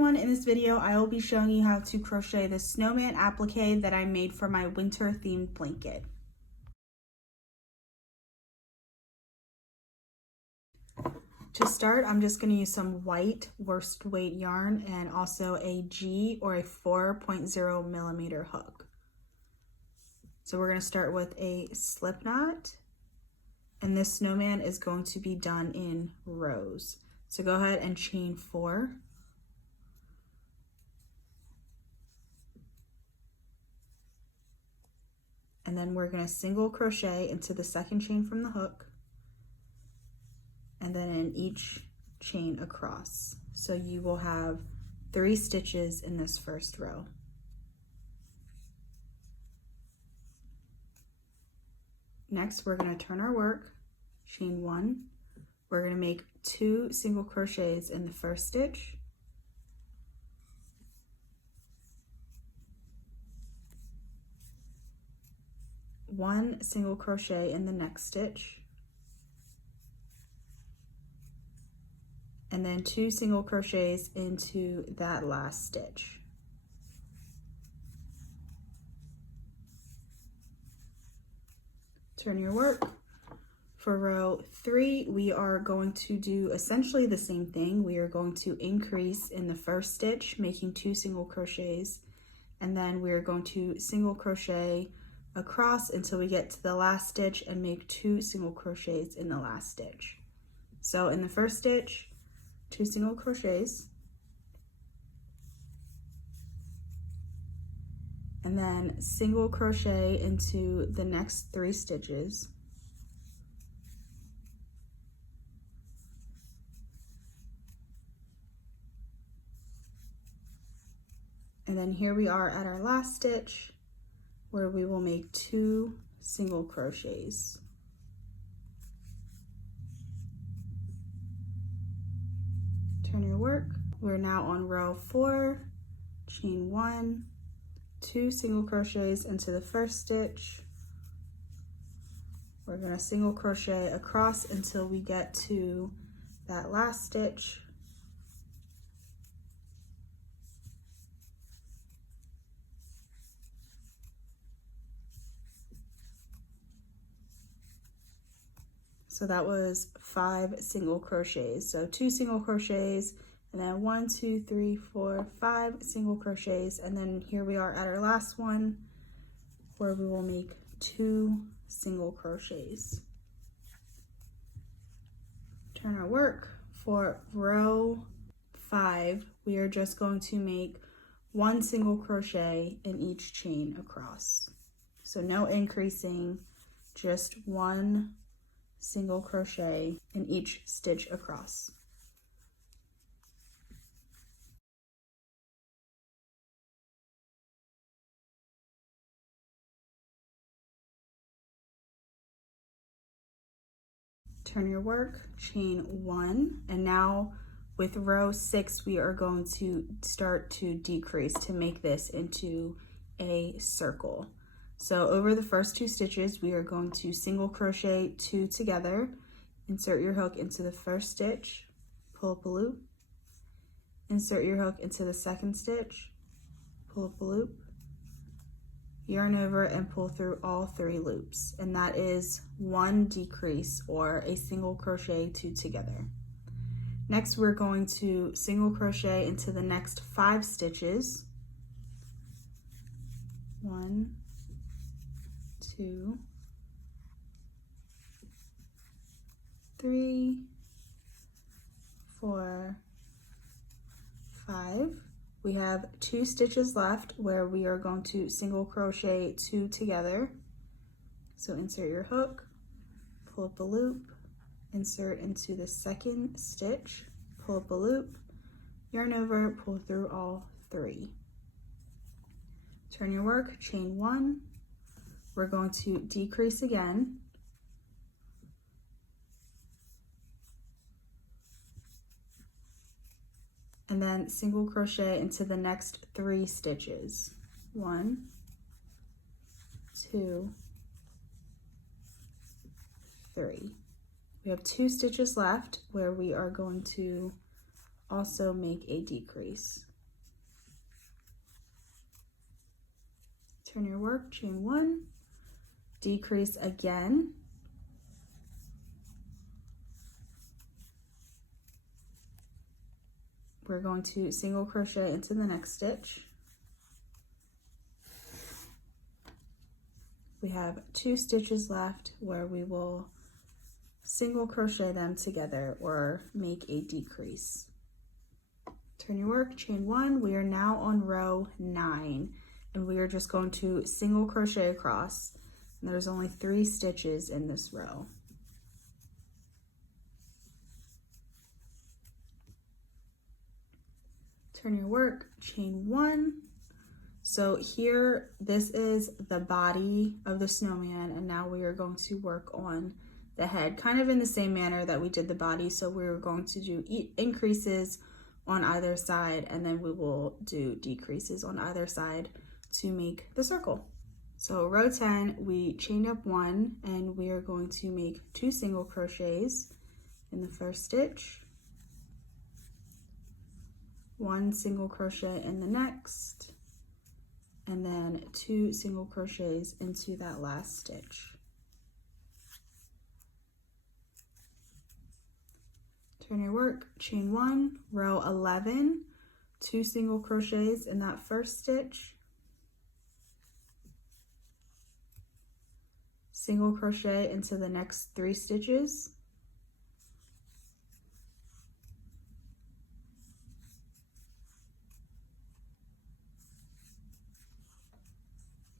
everyone, in this video I will be showing you how to crochet the snowman applique that I made for my winter themed blanket. To start, I'm just going to use some white worsted weight yarn and also a G or a 4.0 millimeter hook. So we're going to start with a slip knot, and this snowman is going to be done in rows. So go ahead and chain 4. And then we're going to single crochet into the second chain from the hook, and then in each chain across. So you will have 3 stitches in this first row. Next, we're going to turn our work, chain 1. We're going to make 2 single crochets in the first stitch, one single crochet in the next stitch, and then 2 single crochets into that last stitch. Turn your work. For row 3, we are going to do essentially the same thing. We are going to increase in the first stitch, making 2 single crochets, and then we are going to single crochet across until we get to the last stitch and make 2 single crochets in the last stitch. So in the first stitch, 2 single crochets, and then single crochet into the next 3 stitches, and then here we are at our last stitch where we will make 2 single crochets. Turn your work. We're now on row 4, chain 1, 2 single crochets into the first stitch. We're going to single crochet across until we get to that last stitch. So that was 5 single crochets. So 2 single crochets, and then 1, 2, 3, 4, 5 single crochets, and then here we are at our last one where we will make 2 single crochets. Turn our work. For row 5, we are just going to make 1 single crochet in each chain across. So no increasing, just 1 single crochet in each stitch across. Turn your work, chain 1, and now with row 6 we are going to start to decrease to make this into a circle. So over the first 2 stitches, we are going to single crochet 2 together, insert your hook into the first stitch, pull up a loop, insert your hook into the second stitch, pull up a loop, yarn over and pull through all 3 loops. And that is 1 decrease or a single crochet 2 together. Next, we're going to single crochet into the next 5 stitches. 1, 2, 3, 4, 5. We have 2 stitches left where we are going to single crochet 2 together. So insert your hook, pull up a loop, insert into the second stitch, pull up a loop, yarn over, pull through all 3. Turn your work, chain 1. We're going to decrease again. And then single crochet into the next 3 stitches. 1, 2, 3. We have 2 stitches left where we are going to also make a decrease. Turn your work, chain 1, decrease again, we're going to single crochet into the next stitch. We have 2 stitches left where we will single crochet them together or make a decrease. Turn your work, chain 1. We are now on row 9 and we are just going to single crochet across. And there's only 3 stitches in this row. Turn your work, chain 1. So here, this is the body of the snowman, and now we are going to work on the head, kind of in the same manner that we did the body. So we're going to do increases on either side, and then we will do decreases on either side to make the circle. So row 10, we chained up 1, and we are going to make 2 single crochets in the first stitch, 1 single crochet in the next, and then 2 single crochets into that last stitch. Turn your work, chain 1, row 11, 2 single crochets in that first stitch, single crochet into the next 3 stitches,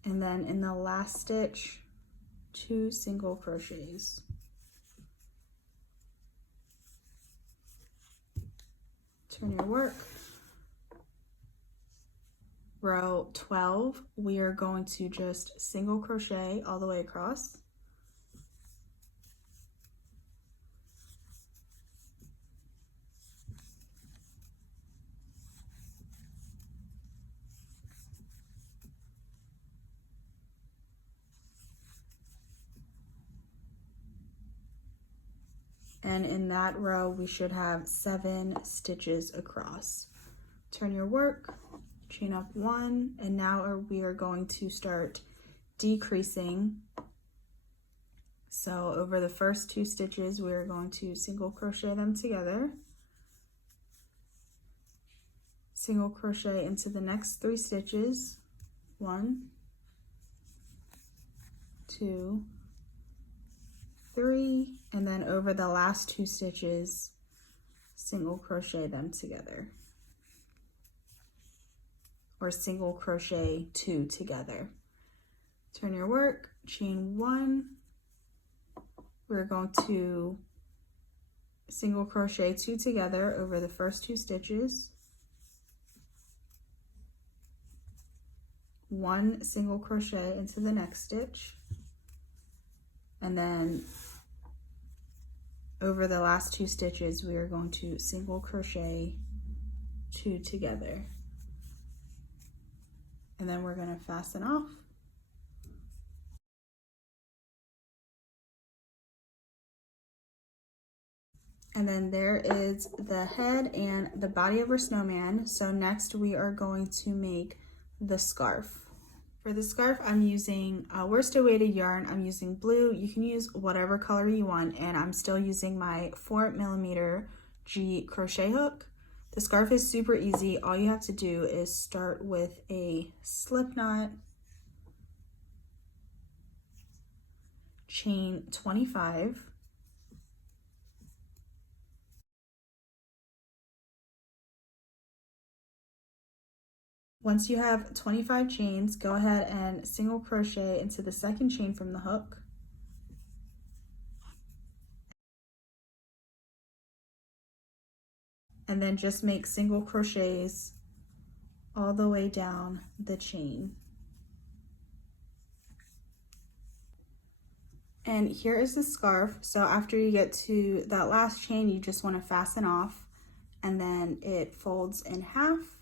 and then in the last stitch, 2 single crochets. Turn your work. Row 12, we are going to just single crochet all the way across. And in that row, we should have 7 stitches across. Turn your work, chain up 1, and now we are going to start decreasing. So over the first 2 stitches, we are going to single crochet them together, single crochet into the next 3 stitches, 1, 2, 3, and then over the last 2 stitches, single crochet them together, or single crochet 2 together. Turn your work, chain 1, we're going to single crochet 2 together over the first 2 stitches, 1 single crochet into the next stitch, and then over the last 2 stitches, we are going to single crochet 2 together. And then we're going to fasten off. And then there is the head and the body of our snowman. So next we are going to make the scarf. For the scarf, I'm using worsted weighted yarn. I'm using blue. You can use whatever color you want, and I'm still using my 4mm G crochet hook. The scarf is super easy. All you have to do is start with a slip knot, chain 25, once you have 25 chains, go ahead and single crochet into the second chain from the hook. And then just make single crochets all the way down the chain. And here is the scarf. So after you get to that last chain, you just want to fasten off, and then it folds in half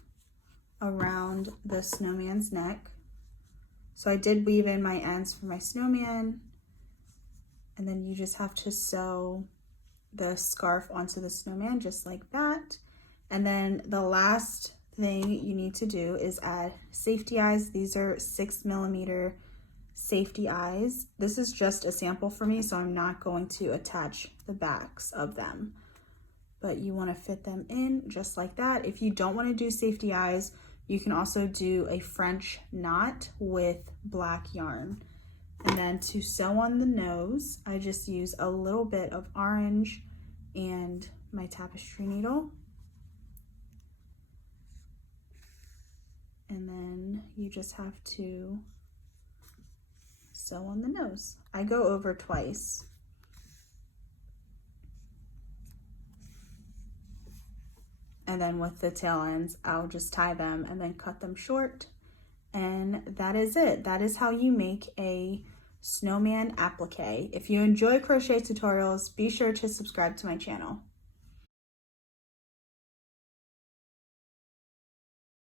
around the snowman's neck. So I did weave in my ends for my snowman, and then you just have to sew the scarf onto the snowman just like that. And then the last thing you need to do is add safety eyes. These are 6mm safety eyes. This is just a sample for me, so I'm not going to attach the backs of them. But you want to fit them in just like that. If you don't want to do safety eyes, you can also do a French knot with black yarn. And then to sew on the nose, I just use a little bit of orange and my tapestry needle. And then you just have to sew on the nose. I go over twice. And then with the tail ends, I'll just tie them and then cut them short. And that is it. That is how you make a snowman applique. If you enjoy crochet tutorials, be sure to subscribe to my channel.